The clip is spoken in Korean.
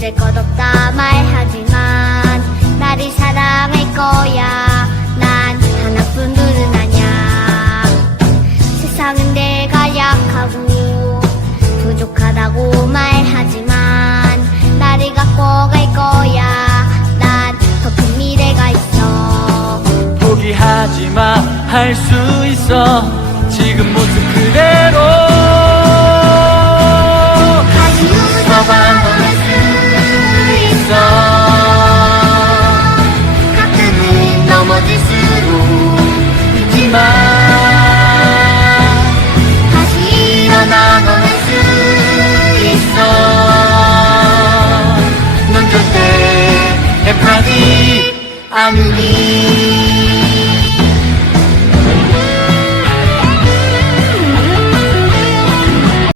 보잘 것 없다 말하지만 나를 사랑할 거야. 난 하나뿐 둘은 아냐 세상은 내가 약하고 부족하다고 말하지만 나를 갖고 갈 거야. 난 더 큰 미래가 있어. 포기하지 마 할 수 있어. 지금 모습 그래 I'm Amin.